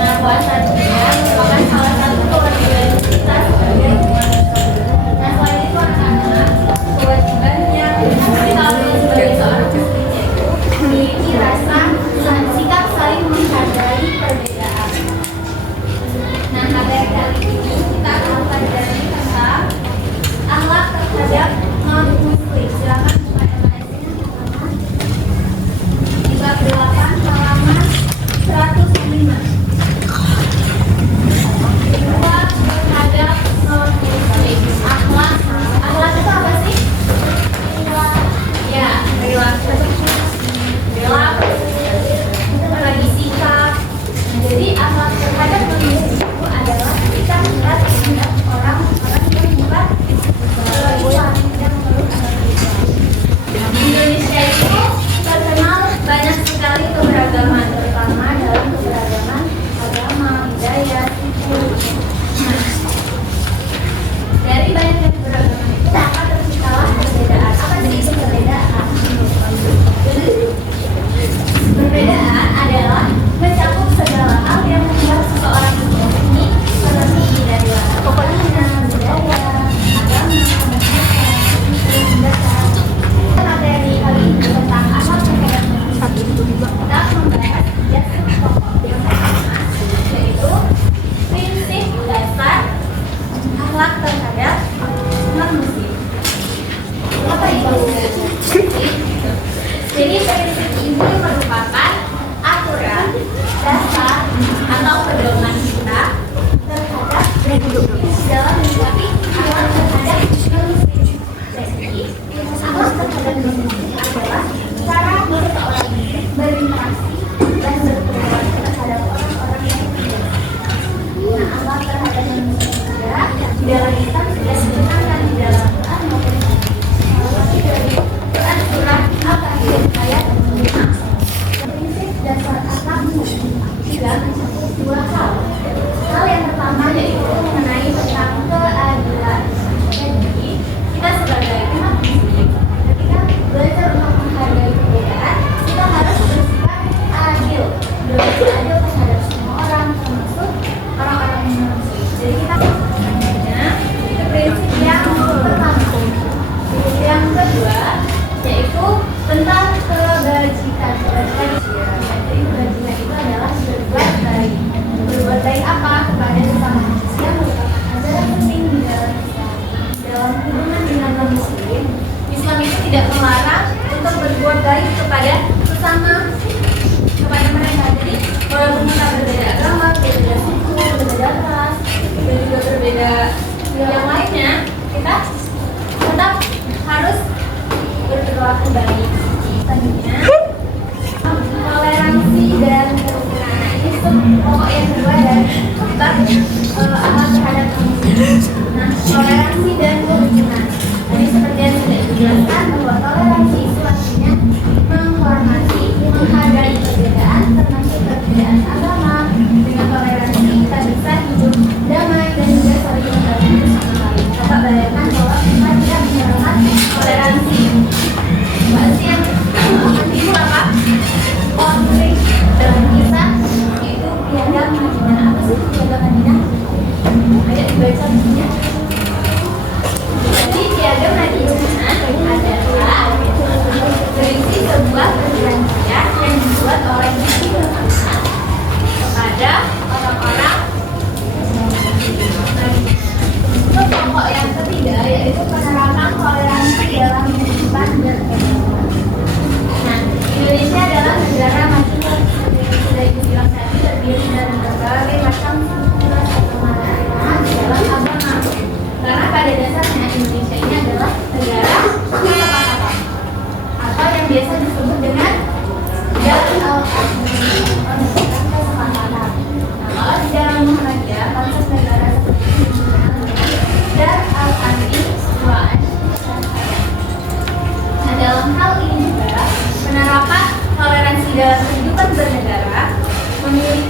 Nah, puasanya merupakan salah satu kewajiban kita sebagai umat Islam. Nah, selain itu anak-anak, kewajiban yang kita ambil sebagai seorang muslim yaitu memiliki rasa sikap saling menghargai perbedaan. Nah, pada kali ini kita akan mempelajari tentang akhlak terhadap non-muslim. Silakan buka MAS-nya di bab 8 halaman 105. Akhlak terhadap non-muslim. Akhlak itu apa sih? Ya, perilaku, apalagi sikap. Nah, jadi akhlak terhadap non-muslim itu adalah sikap kita terhadap orang-orang yang bukan Islam, yang meluk agama Islam. Di Indonesia itu terkenal banyak sekali keberagaman, terutama dalam keberagaman agama, budaya, suku. Nah, dari banyaknya keberagaman itu maka terciptalah perbedaan. Apa sih itu perbedaan? Perbedaan adalah mencakup segala hal yang membuat seseorang itu unik, seperti dari latar belakang, budaya, agama, bahasa, hingga cara. Materi kali ini tentang akhlak terhadap non-muslim. Kita membahas 3 pokok yang pertama, yaitu prinsip dasar akhlak terhadap non-muslim. Apa itu? Jadi prinsip ini merupakan aturan dasar atau pedoman kita terhadap dalam menyikapi akhlak terhadap non-muslim. Jadi akhlak terhadap non-muslim adalah cara seseorang berinteraksi dan berperilaku terhadap orang-orang yang berbeda. Nah, akhlak terhadap non-muslim juga di dalam Islam sudah diterangkan di dalam Quran maupun dari Quran surah Al-Kahfi ayat 5. Prinsip dasar akhlak juga mencakup 2 hal. Hal yang pertama yaitu mengenai tentang keadilan. Jadi kita sebagai umat muslim ketika belajar untuk menghargai perbedaan, kita harus bersikap adil, berlaku adil terhadap semua orang, termasuk orang-orang yang non-muslim. Jadi kita itu prinsip yang pertama. Yang kedua yaitu tentang kebajikan. Jadi kebajikan itu adalah berbuat baik. Berbuat baik apa? Kepada sesama manusia merupakan ajaran penting di dalam Islam. Dalam hubungan dengan non-muslim, Islam itu tidak melarang untuk berbuat baik kepada sesama, kepada mereka. Jadi walaupun kita berbeda agama, berbeda suku, berbeda ras, dan juga berbeda yang lainnya, kita tetap harus berperilaku baik. Selanjutnya, toleransi dan kerukunan. Nah, ini pokok yang kedua dari bab akhlak terhadap non-muslim. Nah, toleransi dan kerukunan. Tadi seperti yang sudah dijelaskan bahwa toleransi itu artinya menghormati, menghargai perbedaan, termasuk perbedaan agama. Dengan toleransi kita bisa hidup damai dan juga saling membantu sama lain. Coba bayangkan bahwa kita tidak menerapkan toleransi. Bahasa yang itu apa? Konflik dalam kisah itu piagam Madinah. Apa sih piagam Madinah? Ayo dibaca bukunya. Jadi piagam Madinah adalah berisi sebuah perjanjian yang dibuat oleh Nabi Muhammad kepada orang-orang. Untuk pokok yang ketiga yaitu penerapan toleransi dalam kehidupan beragama. Nah, Indonesia adalah negara majemuk seperti yang sudah ibu bilang tadi, terdiri dari berbagai macam suku dan agama dalam agama. Karena pada dasarnya Indonesia ini adalah negara kesepakatan atau yang biasa disebut dengan Darul Kesepakatan. Nah, kalau di dalam Muhammadiyah konsep negara seperti ini dikenal dengan Darul Arti Suwaan. Nah, dalam hal ini juga penerapan toleransi dalam kehidupan bernegara memiliki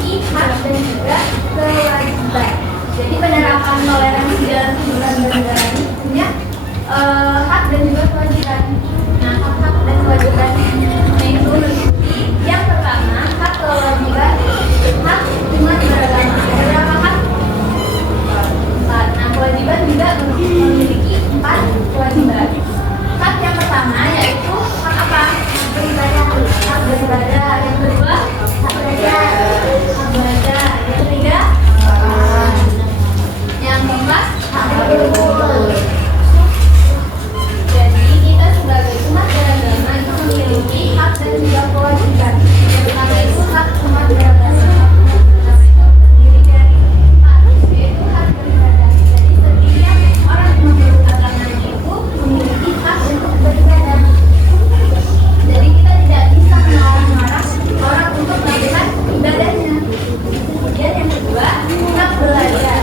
Kemudian yang kedua, hak belajar.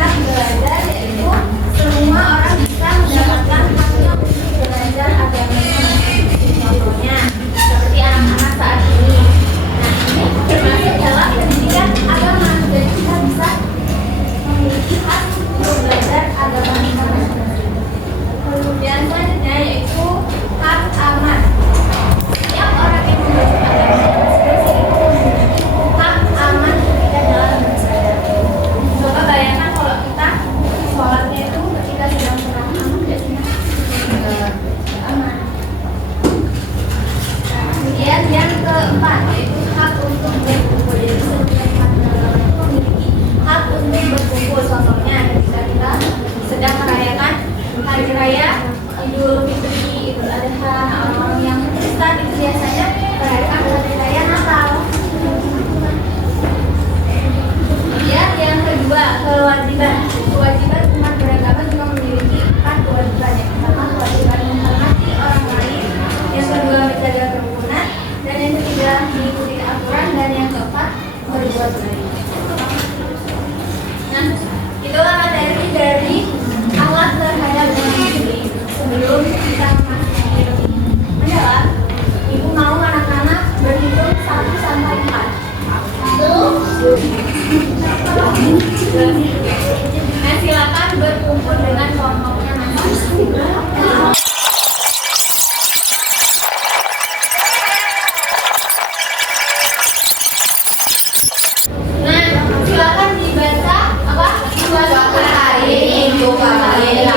Hak belajar yaitu semua orang bisa mendapatkan haknya untuk belajar agamanya. Contohnya seperti anak-anak saat ini. Nah, ini termasuk dalam pendidikan agama. Jadi kita bisa memiliki hak untuk belajar agama kita. Kemudian selanjutnya yaitu hak aman. Setiap orang yang memiliki agamanya masing-masing itu memiliki hak aman ketika dalam beribadah. Coba bayangkan kalau kita sholatnya itu ketika sedang kurang aman, biasanya aman. Kemudian yang keempat yaitu hak untuk berkumpul. Jadi setiap hak dalam itu memiliki hak untuk berkumpul. Contohnya ketika kita sedang merayakan hari raya Idul Fitri, Idul Adha, orang-orang yang Kristen itu biasanya merayakan hari raya Natal. Kemudian yang kedua, kewajiban. Kewajiban umat beragama juga memiliki 4 kewajiban. Yang pertama, kewajiban menghormati orang lain. Yang kedua, menjaga kerukunan. Dan yang ketiga, mengikuti aturan. Dan yang keempat, berbuat baik. Nah, itulah materi dari akhlak terhadap orang sendiri. Sebelum kita memasuki lebih mendalam, Ibu mau anak-anak berhitung 1 sampai 4. 1. Nah, silakan berkumpul dengan kelompoknya masing-masing. Nah, silakan dibaca apa? Suatu hari Minggu pagi.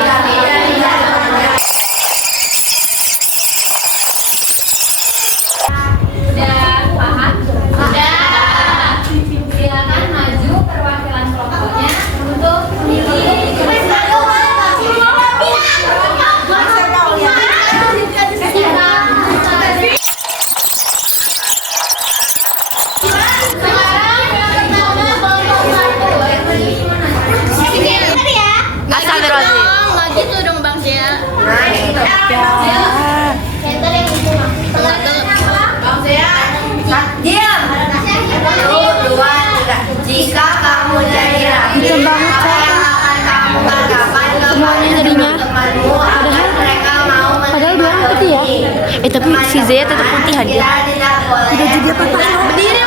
Udah paham? Udah. Silakan maju perwakilan kelompoknya untuk memilih. Maju tuh dong Bang Cia. Nah, itu. Center yang itu. Bang Cia. Diam. 1, 2, 3. Jika kamu jadi rapi, apa yang akan kamu katakan kepada teman-temanmu agar mereka mau Padahal 2 orang putih ya. Tapi si Zaya tetap putih aja. Tidak boleh. Udah juga patah. Berdiri